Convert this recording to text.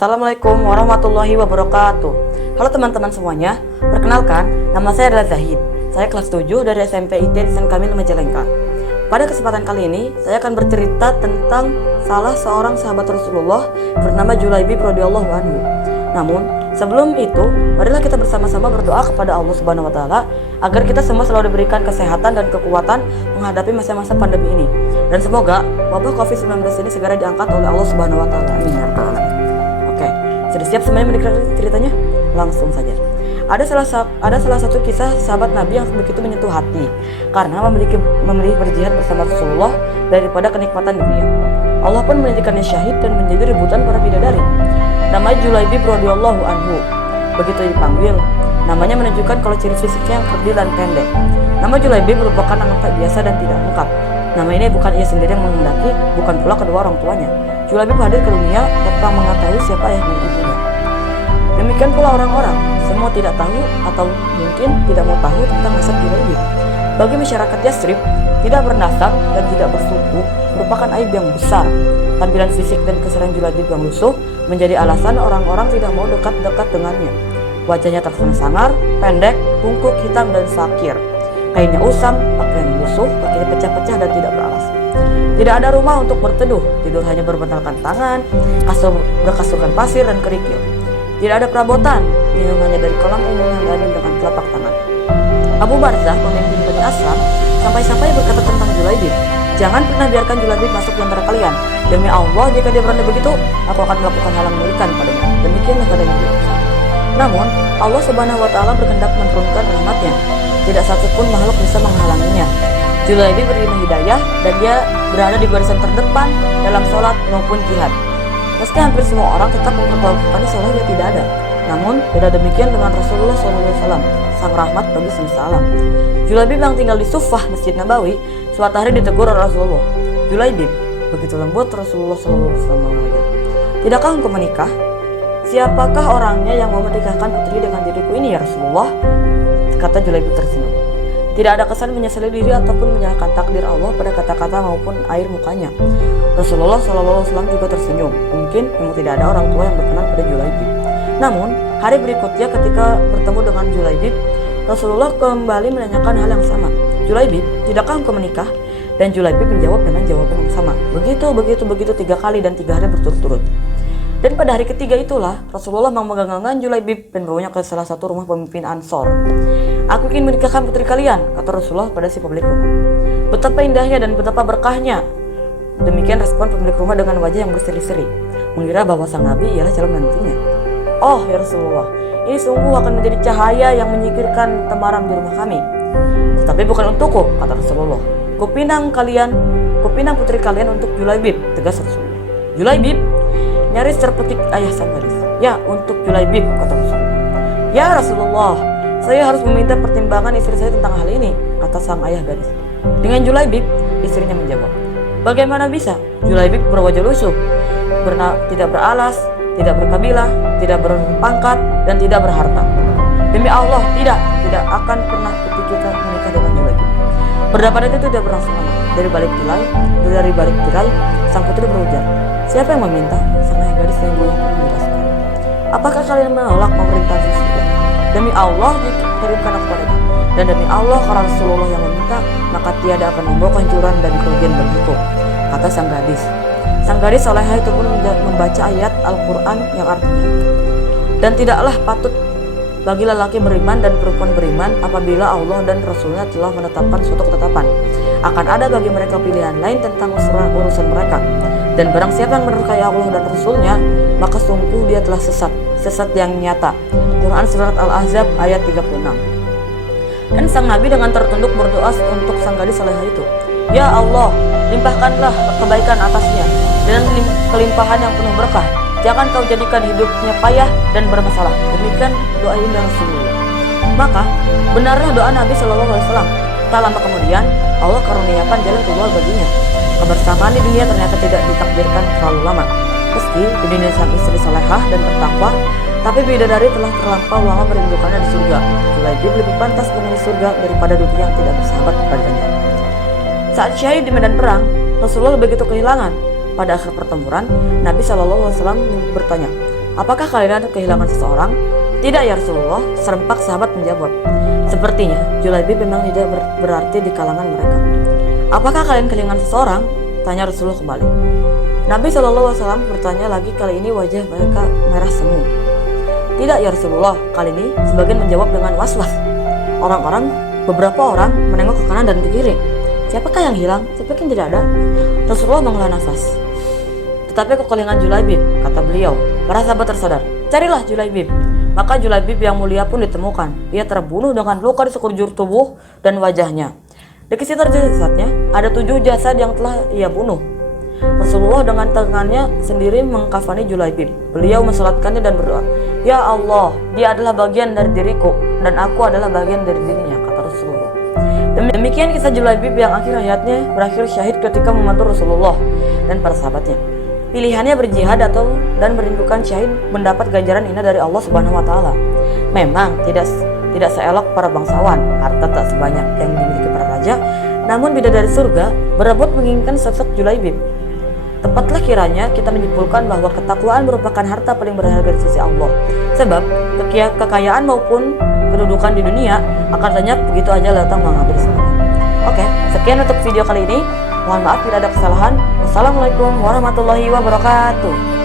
Assalamualaikum warahmatullahi wabarakatuh. Halo teman-teman semuanya, perkenalkan, nama saya adalah Zahid. Saya kelas 7 dari SMP IT Desain Kamil Majalengka. Pada kesempatan kali ini, saya akan bercerita tentang salah seorang sahabat Rasulullah bernama Julaibib radhiyallahu anhu. Namun, sebelum itu, marilah kita bersama-sama berdoa kepada Allah Subhanahu wa taala agar kita semua selalu diberikan kesehatan dan kekuatan menghadapi masa-masa pandemi ini. Dan semoga wabah Covid-19 ini segera diangkat oleh Allah Subhanahu wa taala. Amin ya rabbal alamin. Oke, sudah siap semuanya mendengar ceritanya? Langsung saja. Ada salah satu kisah sahabat Nabi yang begitu menyentuh hati karena memilih berjihad bersama Rasulullah daripada kenikmatan dunia. Allah pun menjadikannya syahid dan menjadi rebutan para bidadari. Namanya Julaibib radhiyallahu anhu. Begitu dipanggil, namanya menunjukkan kalau ciri fisiknya yang kerdil dan pendek. Nama Julaibib merupakan nama tak biasa dan tidak lengkap. Nama ini bukan ia sendiri yang menghendaki, bukan pula kedua orang tuanya. Julaibib hadir ke dunia tanpa mengetahui siapa ayah dan ibunya. Demikian pula orang-orang, semua tidak tahu atau mungkin tidak mau tahu tentang nasab Julaibib. Bagi masyarakat Yasrib, tidak bernasab dan tidak bersuku merupakan aib yang besar. Tampilan fisik dan keseran Julaibib yang lusuh menjadi alasan orang-orang tidak mau dekat-dekat dengannya. Wajahnya terkesan sangar, pendek, bungkuk, hitam, dan sakir. Kainnya usang, pakaian lusuh, kakinya pecah-pecah dan tidak beralas. Tidak ada rumah untuk berteduh, tidur hanya berbentalkan tangan, berkasurkan pasir dan kerikil. Tidak ada perabotan, minum hanya dari kolam umum yang diambil dengan telapak tangan. Abu Barzah, pemimpin Bani Aslam, sampai-sampai berkata tentang Julaibib, "Jangan pernah biarkan Julaibib masuk di antara kalian. Demi Allah, jika dia berani begitu, aku akan melakukan hal yang mengerikan padanya." Demikianlah keadaan Julaibib. Namun, Allah Subhanahu wa taala berkehendak menurunkan rahmatnya. Tidak satupun makhluk bisa menghalanginya. Julaibib menerima hidayah dan dia berada di barisan terdepan dalam sholat maupun jihad. Meski hampir semua orang tetap memperlakukannya seolah dia tidak ada. Namun, beda demikian dengan Rasulullah SAW, sang rahmat bagi semesta alam. Julaibib yang tinggal di Sufah, Masjid Nabawi, suatu hari ditegur oleh Rasulullah. "Julaibib," begitu lembut Rasulullah SAW. "Tidakkah engkau menikah? Siapakah orangnya yang mau menikahkan putri dengan diriku ini ya Rasulullah?" Kata Julaibib tersenyum. Tidak ada kesan menyesali diri ataupun menyalahkan takdir Allah pada kata-kata maupun air mukanya. Rasulullah SAW juga tersenyum. Mungkin memang tidak ada orang tua yang berkenan pada Julaibib. Namun, hari berikutnya ketika bertemu dengan Julaibib, Rasulullah kembali menanyakan hal yang sama. "Julaibib, tidakkah engkau menikah?" Dan Julaibib menjawab dengan jawaban yang sama. Begitu 3 kali dan 3 hari berturut-turut. Dan pada hari ketiga itulah Rasulullah memegang tangan Julaibib dan membawanya ke salah satu rumah pemimpin Ansor. "Aku ingin menikahkan putri kalian," kata Rasulullah pada si pemilik rumah. "Betapa indahnya dan betapa berkahnya." Demikian respon pemilik rumah dengan wajah yang berseri-seri, mengira bahwa sang Nabi ialah calon menantunya. "Oh ya Rasulullah, ini sungguh akan menjadi cahaya yang menyingkirkan temaram di rumah kami. Tetapi bukan untukku," kata Rasulullah. Kupinang putri kalian untuk Julaibib," tegas Rasulullah. "Julaibib?" Nyaris terpetik ayah sang gadis. "Ya, untuk Julaibib," kata Rasulullah. "Ya Rasulullah, saya harus meminta pertimbangan istri saya tentang hal ini," kata sang ayah gadis. "Dengan Julaibib?" istrinya menjawab. "Bagaimana bisa? Julaibib berwajah lusuh, tidak beralas, tidak berkabilah, tidak berpangkat, dan tidak berharta. Demi Allah, tidak akan pernah kupikirkan menikah dengan Julaibib." Berdapat itu tidak berlangsung lama. Dari balik tirai, sang putri berujar, "Siapa yang meminta?" Sang ayah gadis yang pun menjelaskan, "Apakah kalian menolak pemerintahan surga? Demi Allah dikirimkan aku padanya. Dan demi Allah karena Rasulullah yang meminta, maka tiada akan membawa kehancuran dan kerugian bagiku," kata sang gadis. Sang gadis salehah itu pun membaca ayat Al-Quran yang artinya, "Dan tidaklah patut bagi lelaki beriman dan perempuan beriman apabila Allah dan Rasulnya telah menetapkan suatu ketetapan. Akan ada bagi mereka pilihan lain tentang urusan mereka. Dan barang siapa yang mendurhakai Allah dan Rasulnya, maka sungguh dia telah sesat yang nyata." Quran Surat Al-Ahzab ayat 36. Dan sang Nabi dengan tertunduk berdoa untuk sang gadis salehah itu. "Ya Allah, limpahkanlah kebaikan atasnya dengan kelimpahan yang penuh berkah. Jangan kau jadikan hidupnya payah dan bermasalah." Demikian doa indah Rasulullah. Maka benarlah doa Nabi SAW. Tak lama kemudian Allah karuniakan jalan keluar baginya. Kebersamaan di dunia ternyata tidak ditakdirkan terlalu lama. Meski di dunia sang istri salehah dan bertakwa, tapi bidadari telah terlampau lama merindukannya di surga. Julaibib lebih pantas menghuni surga daripada dunia yang tidak bersahabat kepadanya. Saat syahid di medan perang, Rasulullah begitu kehilangan. Pada akhir pertempuran, Nabi SAW bertanya, apakah kalian kehilangan seseorang? Tidak ya Rasulullah, serempak sahabat menjawab. Sepertinya Julaibib memang tidak berarti di kalangan mereka. Apakah kalian kehilangan seseorang? Tanya Rasulullah kembali. Nabi SAW bertanya lagi, kali ini wajah mereka merah semu. Tidak ya Rasulullah, kali ini sebagian menjawab dengan was-was. Beberapa orang menengok ke kanan dan ke kiri. Siapakah yang hilang? Sepertinya tidak ada. Rasulullah menghela nafas. Tetapi kekelilingan Julaibib, kata beliau. Para sahabat tersadar, carilah Julaibib. Maka Julaibib yang mulia pun ditemukan. Ia terbunuh dengan luka di sekujur tubuh dan wajahnya. Di sekitar jasadnya ada 7 jasad yang telah ia bunuh. Rasulullah dengan tangannya sendiri mengkafani Julaibib. Beliau mensolatkannya dan berdoa, Ya Allah, dia adalah bagian dari diriku dan aku adalah bagian dari dirinya, kata Rasulullah. Demikian kisah Julaibib yang akhir hayatnya berakhir syahid ketika membantu Rasulullah dan para sahabatnya. Pilihannya berjihad dan merindukan syahid mendapat ganjaran indah dari Allah Subhanahu wa taala. Memang tidak seelok para bangsawan, harta tak sebanyak yang dimiliki para raja, namun bidadari surga berebut menginginkan sosok Julaibib. Tepatlah kiranya kita menyimpulkan bahwa ketakwaan merupakan harta paling berharga di sisi Allah. Sebab kekayaan maupun kedudukan di dunia akan lenyap begitu aja datang mengambil semuanya. Oke, sekian untuk video kali ini. Mohon maaf bila ada kesalahan. Wassalamualaikum warahmatullahi wabarakatuh.